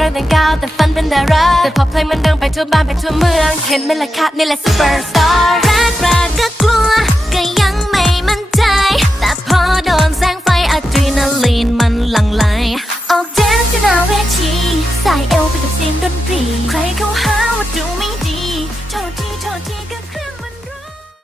เรื่องแต่งกาวแต่ฝันเป็นดาราแต่พอเพลงมันดังไปทั่วบ้านไปทั่วเมือง เห็นไหมล่ะคะนี่แหละซูเปอร์สตาร์